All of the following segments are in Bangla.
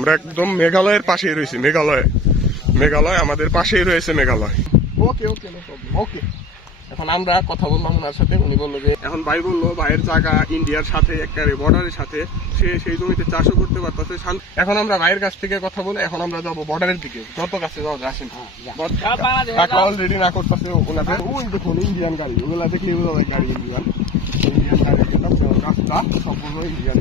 আমরা একদম মেঘালয়ের পাশেই রয়েছি। মেঘালয় আমাদের পাশেই রয়েছে মেঘালয়। ওকে ওকে ওকে। এখন আমরা কথা বললাম ওনার সাথে, উনি বললো যে এখন ভাই বললো ভাইয়ের জায়গা ইন্ডিয়ার সাথে একেবারে বর্ডারের সাথে, সে সেই জমিতে চাষও করতে পারতেছে। এখন আমরা ভাইয়ের কাছ থেকে কথা বলে এখন আমরা যাবো বর্ডারের দিকে, যত কাছে যাওয়া যায় আসেন। অলরেডি না করতেছে ওনাদের, ওই দেখুন ইন্ডিয়ান গাড়ি, ওগুলা দেখলে গাড়ি ইন্ডিয়ান গাড়ি রাস্তা সম্পূর্ণ ইন্ডিয়ান।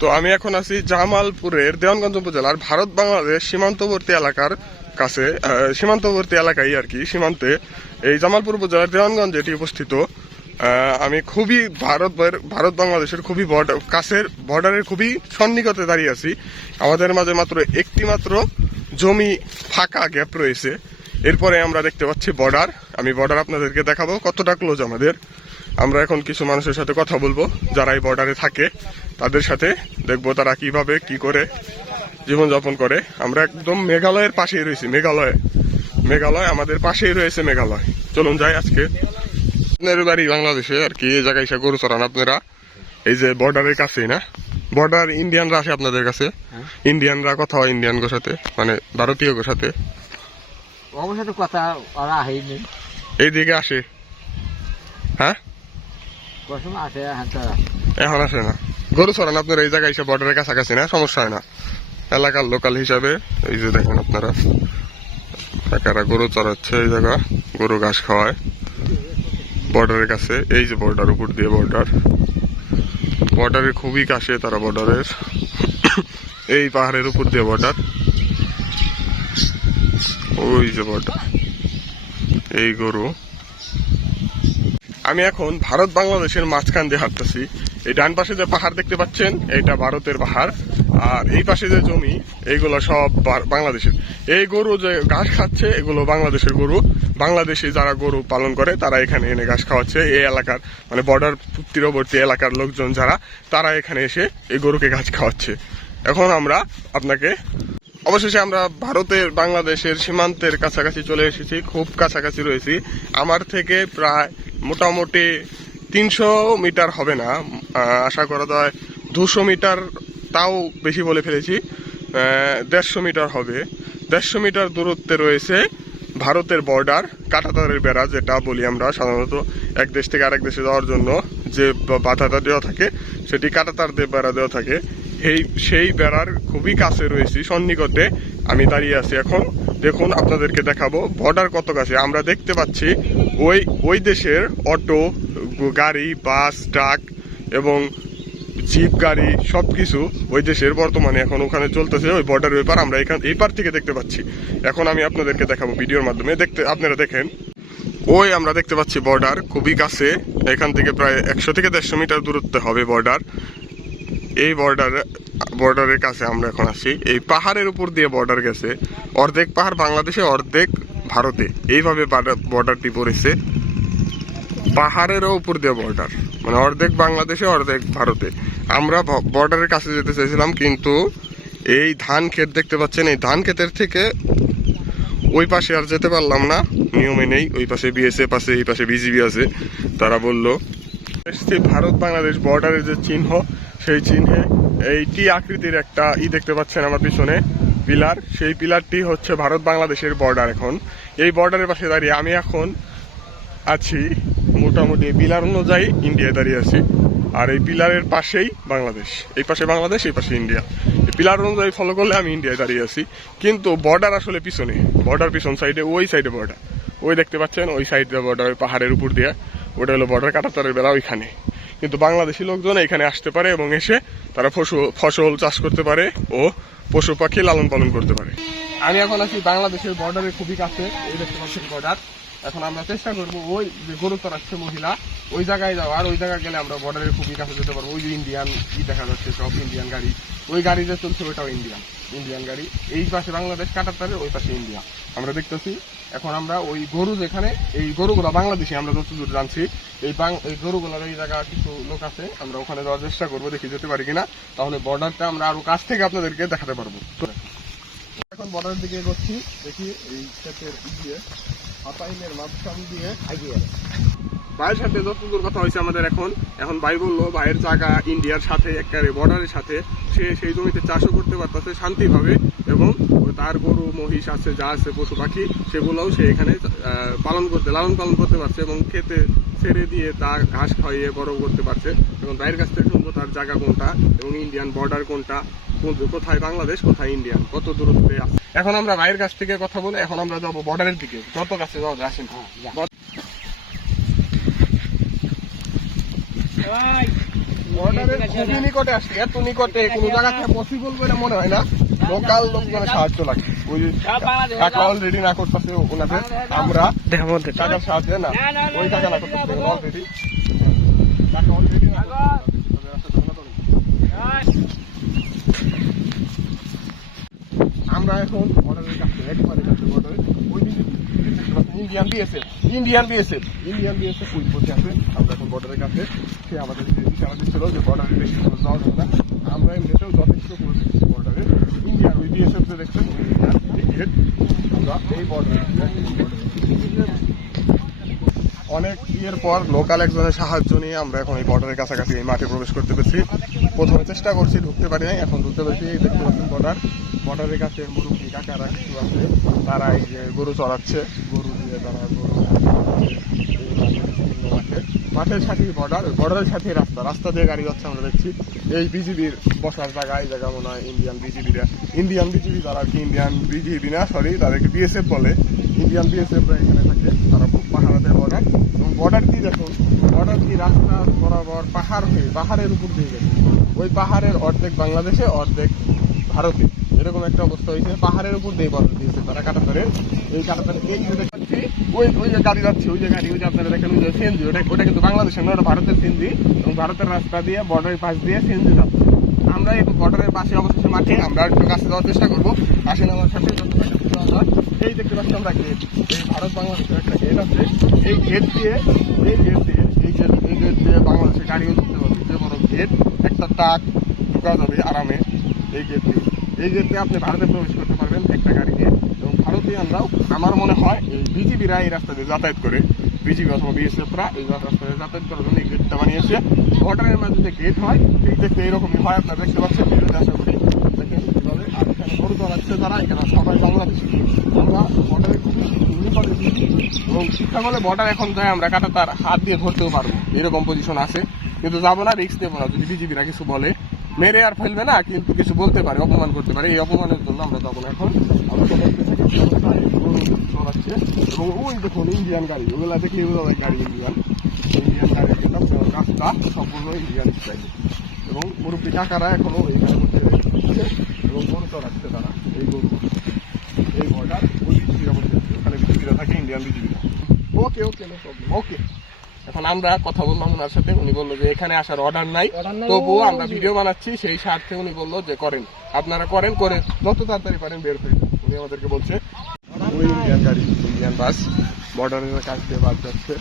তো আমি এখন আছি জামালপুরের দেওয়ানগঞ্জ উপজেলার ভারত বাংলাদেশ সীমান্তবর্তী এলাকার কাছে, সীমান্তবর্তী এলাকায় আর কি, সীমান্তে এই জামালপুর উপজেলার দেওয়ানগঞ্জ এটি অবস্থিত। আমি খুবই ভারত বাংলাদেশের খুবই কাছের বর্ডারের খুবই সন্নিকটে দাঁড়িয়ে আছি। আমাদের মাঝে মাত্র একটি মাত্র জমি ফাঁকা গ্যাপ রয়েছে, এরপরে আমরা দেখতে পাচ্ছি বর্ডার। আমি বর্ডার আপনাদেরকে দেখাবো কতটা ক্লোজ আমাদের। আমরা এখন কিছু মানুষের সাথে কথা বলবো যারা এই বর্ডারে থাকে, তাদের সাথে দেখবো তারা কিভাবে কি করে জীবনযাপন করে। আমরা একদম মেঘালয়ের পাশেই রয়েছি। মেঘালয় আমাদের পাশেই রয়েছে মেঘালয়। চলুন যাই আজকে। আপনার বাড়ি বাংলাদেশে আর কি, এই জায়গায় এসে গরু চড়ান আপনারা, এই যে বর্ডারের কাছেই না? বর্ডার ইন্ডিয়ানরা আসে আপনাদের কাছে? ইন্ডিয়ানরা কথা হয় ইন্ডিয়ান গোর সাথে, মানে ভারতীয় গোর সাথে কথা এইদিকে আসে? হ্যাঁ এখন আসে না। গরু চড়ান আপনারা এই জায়গায় এসে বর্ডারের কাছাকাছি না? সমস্যা হয় না এলাকার লোকাল হিসাবে? এই যে দেখেন আপনারা কাকারা গরু চড়াচ্ছে, এই জায়গা গরু ঘাস খাওয়ায় বর্ডারের কাছে। এই যে বর্ডার, উপর দিয়ে বর্ডারের খুবই কাছে তারা বর্ডারের। এই পাহাড়ের উপর দিয়ে বর্ডার, ওই যে বর্ডার, এই গরু। আমি এখন ভারত বাংলাদেশের মাঝখান দিয়ে হাঁটতেছি। এই ডান পাশে যে পাহাড় দেখতে পাচ্ছেন এটা ভারতের পাহাড়, আর এই পাশে যে জমি এইগুলো সব বাংলাদেশের। এই গরু যে ঘাস খাচ্ছে এগুলো বাংলাদেশের গরু। বাংলাদেশে যারা গরু পালন করে তারা এখানে এনে ঘাস খাওয়াচ্ছে। এই এলাকার মানে বর্ডার তীরবর্তী এলাকার লোকজন যারা, তারা এখানে এসে এই গরুকে ঘাস খাওয়াচ্ছে। এখন আমরা আপনাকে অবশেষে আমরা ভারতের বাংলাদেশের সীমান্তের কাছাকাছি চলে এসেছি, খুব কাছাকাছি রয়েছি। আমার থেকে প্রায় মোটামুটি 300 মিটার হবে না, আশা করা যায় 200 মিটার, তাও বেশি বলে ফেলেছি, 150 মিটার হবে। 150 মিটার দূরত্বে রয়েছে ভারতের বর্ডার, কাঁটাতারের বেড়া যেটা বলি আমরা সাধারণত। এক দেশ থেকে আরেক দেশে যাওয়ার জন্য যে বাধাটা দেওয়া থাকে সেটি কাঁটাতার দিয়ে বেড়া দেওয়া থাকে। সেই বেড়ার খুবই কাছে রয়েছি, সন্নিকটে আমি দাঁড়িয়ে আছি। এখন দেখুন আপনাদেরকে দেখাবো বর্ডার কত কাছে। আমরা দেখতে পাচ্ছি ওই দেশের অটো, গাড়ি, বাস, ট্রাক এবং জিপ গাড়ি সবকিছু ওই দেশের বর্তমানে এখন ওখানে চলতেছে, ওই বর্ডারের ব্যাপার আমরা এই পার থেকে দেখতে পাচ্ছি। এখন আমি আপনাদেরকে দেখাবো ভিডিওর মাধ্যমে, আপনারা দেখেন। ওই আমরা দেখতে পাচ্ছি বর্ডার খুবই কাছে, এখান থেকে প্রায় 100 থেকে 150 মিটার দূরত্বে হবে বর্ডার। এই বর্ডারের কাছে আমরা এখন আছি। এই পাহাড়ের উপর দিয়ে বর্ডার গেছে, অর্ধেক পাহাড় বাংলাদেশে অর্ধেক ভারতে, এইভাবে বর্ডারটি পড়েছে। পাহাড়েরও উপর দিয়ে বর্ডার, মানে অর্ধেক বাংলাদেশে অর্ধেক ভারতে। আমরা বর্ডারের কাছে যেতে চাইছিলাম, কিন্তু এই ধান ক্ষেত দেখতে পাচ্ছেন, এই ধান ক্ষেতের থেকে ওই পাশে আর যেতে পারলাম না, নিয়মে নেই। ওই পাশে বিএসএফ আছে, এই পাশে বিজিবি আছে। তারা বললো ভারত বাংলাদেশ বর্ডারের যে চিহ্ন, সেই চিহ্নে এই টি আকৃতির একটা দেখতে পাচ্ছেন আমার পিছনে পিলার, সেই পিলারটি হচ্ছে ভারত বাংলাদেশের বর্ডার। এখন এই বর্ডারের পাশে দাঁড়িয়ে আমি এখন আছি মোটামুটি পিলার অনুযায়ী ইন্ডিয়ায় দাঁড়িয়ে আছি। আর এই পিলারের পাশেই বাংলাদেশ, এই পাশে বাংলাদেশ, এই পাশে ইন্ডিয়া। এই পিলার অনুযায়ী ফলো করলে আমি ইন্ডিয়ায় দাঁড়িয়ে আছি, কিন্তু বর্ডার আসলে পিছনে, বর্ডার পিছন সাইডে, ওই সাইডে বর্ডার, ওই দেখতে পাচ্ছেন ওই সাইডে বর্ডার, ওই পাহাড়ের উপর দিয়ে, ওটা হলো বর্ডার, কাঁটাতারের বেলা ওইখানে। কিন্তু বাংলাদেশি লোকজন এখানে আসতে পারে এবং এসে তারা ফসল চাষ করতে পারে ও পশু পাখি লালন পালন করতে পারে। আমি এখন আছি বাংলাদেশের বর্ডারের খুবই কাছে, এই দেখতে পাচ্ছেন বর্ডার। এখন আমরা চেষ্টা করবো ওই যে গরু চড়াচ্ছে মহিলা, ওই জায়গায় যাওয়ার। ওই জায়গায় গেলে আমরা বর্ডারের খুবই কাছে যেতে পারবো। ওই যে ইন্ডিয়ান দেখা যাচ্ছে, সব ইন্ডিয়ান গাড়ি, ওই গাড়ি যে চলছে ওইটাও ইন্ডিয়ান গাড়ি। এই পাশে বাংলাদেশ কাঁটাতারে, ওই পাশে ইন্ডিয়া আমরা দেখতেছি। এখন আমরা ওই গরু যেখানে, এই গরুগুলা বাংলাদেশি আমরা যতদূর জানছি, এই গরুগুলার এই জায়গা কিছু লোক আছে, আমরা ওখানে যাওয়ার চেষ্টা করবো, দেখি যেতে পারি কিনা। তাহলে বর্ডারটা আমরা আরো কাছ থেকে আপনাদেরকে দেখাতে পারবো। এখন বর্ডারের দিকে এগোচ্ছি, দেখি এই ক্ষেতের দিয়ে হাতাইলের মাঝখান দিয়ে আগিয়ে ভাইয়ের সাথে যতদূর কথা হয়েছে আমাদের এখন ভাই বললো ভাইয়ের জায়গা ইন্ডিয়ার সাথে একেবারে বর্ডারের সাথে, সে সেই জমিতে চাষও করতে পারতেছে শান্তিভাবে, এবং তার গরু মহিষ আছে, যা আছে পশু পাখি, সেগুলোও সে এখানে লালন পালন করতে পারছে এবং খেতে ছেড়ে দিয়ে তা ঘাস খাইয়ে বড় করতে পারছে। এবং ভাইয়ের কাছ থেকে শুনবো তার জায়গা কোনটা এবং ইন্ডিয়ান বর্ডার কোনটা, কোথায় বাংলাদেশ কোথায় ইন্ডিয়ান, কত দূরত্বে আছে। এখন আমরা ভাইয়ের কাছ থেকে কথা বলে এখন আমরা যাবো বর্ডারের দিকে, যত কাছে যাওয়া যায় আসেন। বর্ডারের খুবই নিকটে আসছে, এত নিকটে কোনো জায়গা থেকে পসিবল বলে মনে হয় না। লোকাল লোকজনের সাহায্য লাগে, ওই টাকা অলরেডি না করতেছে ওনাদের, আমরা টাকার সাহায্যে না, ওই টাকা না করতেছে অলরেডি টাকা অলরেডি না আমরা এখন বর্ডারের কাছে একবারে কাছে বর্ডারে ওই ইন্ডিয়ান বিএসএফ ওই বসে আছে। আমরা এখন বর্ডারের কাছে, সে আমাদের ইশারা দিচ্ছিল যে বর্ডারে বেশি যাওয়া যাবে না, আমরা এমনিতেও যথেষ্ট করে দিচ্ছি বর্ডারে। ইন্ডিয়ান ওই বিএসএফ যে দেখছেন আমরা এই বর্ডারে অনেক ইয়ের পর লোকাল একজনের সাহায্য নিয়ে আমরা এখন এই বর্ডারের কাছাকাছি এই মাঠে প্রবেশ করতে পেরেছি। প্রথমে চেষ্টা করছি, ঢুকতে পারি নাই, এখন ঢুকতে পেরেছি। এই দেখতে পাচ্ছেন বর্ডারের কাছে মুরব্বী কাকারা কিছু আছে, তারা এই যে গরু চড়াচ্ছে, গরু দিয়ে তারা মাঠের সাথে বর্ডারের সাথে রাস্তা দিয়ে গাড়ি যাচ্ছে আমরা দেখছি। এই বিজিবির বসার জায়গা, এই জায়গা মনে হয় ইন্ডিয়ান বিজিবি তারা আর কি, ইন্ডিয়ান বিজিবি না সরি, তাদেরকে বিএসএফ বলে। ইন্ডিয়ান বিএসএফরা এখানে থাকে, তারা পাহাড় দেয় বর্ডার, এবং বর্ডার কি দেখুন, বর্ডার কি রাস্তা বরাবর পাহাড়ের উপর দিয়ে গেছে। ওই পাহাড়ের অর্ধেক বাংলাদেশে অর্ধেক ভারতে, এরকম একটা অবস্থা হয়েছে। পাহাড়ের উপর দিয়ে বর্ডার দিয়েছে তারা কাঁটাতারের। এই কাঁটাতারের এই যে দেখাচ্ছি, ওই যে গাড়ি যাচ্ছে, ওই যে গাড়ি, ওই যে আপনারা দেখেন ওই যে সিএনজি, ওটা কিন্তু বাংলাদেশের নয়, ওটা ভারতের সিএনজি, এবং ভারতের রাস্তা দিয়ে বর্ডারের পাশ দিয়ে সিএনজি যাচ্ছে। আমরা এই বর্ডারের পাশে অবশেষে মাঠে আমরা একটু কাছে যাওয়ার চেষ্টা করবো, আসেন আমার সাথে। এই দেখতে পাচ্ছি আমরা গেট, এই ভারত বাংলাদেশের একটা গেট আছে, এই গেট দিয়ে বাংলাদেশের গাড়িও ঢুকতে পারবে, যে বড় গেট, একটা ট্রাক ঢুকা যাবে আরামে এই গেট দিয়ে আপনি ভারতে প্রবেশ করতে পারবেন একটা গাড়ি দিয়ে। এবং ভারতীয়রাও আমার মনে হয় এই বিজিবিরা এই রাস্তা দিয়ে যাতায়াত করে, বিজিবি অথবা বিএসএফরা এই রাস্তা দিয়ে যাতায়াত করার জন্য এই গেটটা বানিয়েছে। বর্ডারের মাঝে যে গেট হয় সেই দেখতে এরকমই হয়, আপনারা দেখতে পাচ্ছেন, আশা করি দেখেন কিভাবে। আর এখানে গরু চড়াচ্ছে তারা, এখানে সবাই বাংলাদেশি। আমরা বর্ডারে খুবই নিকটে, এবং শিক্ষা করলে বর্ডার এখন যায় আমরা কাটা তার হাত দিয়ে ধরতেও পারবো, এরকম পজিশন আছে। কিন্তু যাবো না, রিস্ক নেবো না, যদি বিজিবিরা কিছু বলে মেরে আর ফেলবে না, কিন্তু কিছু বলতে পারে, অপমান করতে পারে, এই অপমানের জন্য আমরা যাবো না। এখন আমরা চড়াচ্ছে, এবং ওই দেখুন ইন্ডিয়ান গাড়ি, ওগুলা দেখলে গাড়ি ইন্ডিয়ান গাড়ি, রাস্তা সম্পূর্ণ ইন্ডিয়ান স্টাইল। এবং মুরব্বী কাকারা এখনো এইখানে বসে এবং গরু চড়াচ্ছে তারা, এই গরু এই বর্ডার ওই বিজিবিরা বসে আছে, ওখানে বিজিবিরা থাকে, ইন্ডিয়ান বিজিবিরা। ওকে ওকে। এখন আমরা কথা বললাম ওনার সাথে, উনি বললো যে এখানে আসার অর্ডার নাই, তবুও আমরা ভিডিও বানাচ্ছি, সেই স্বার্থে উনি বললো যে করেন, আপনারা করেন, করে যত তাড়াতাড়ি পারেন বের হয়ে যান। উনি আমাদেরকে বলছে ওই ইন্ডিয়ান গাড়ি, ইন্ডিয়ান বাস বর্ডারের কাছ দিয়ে বাস যাচ্ছে।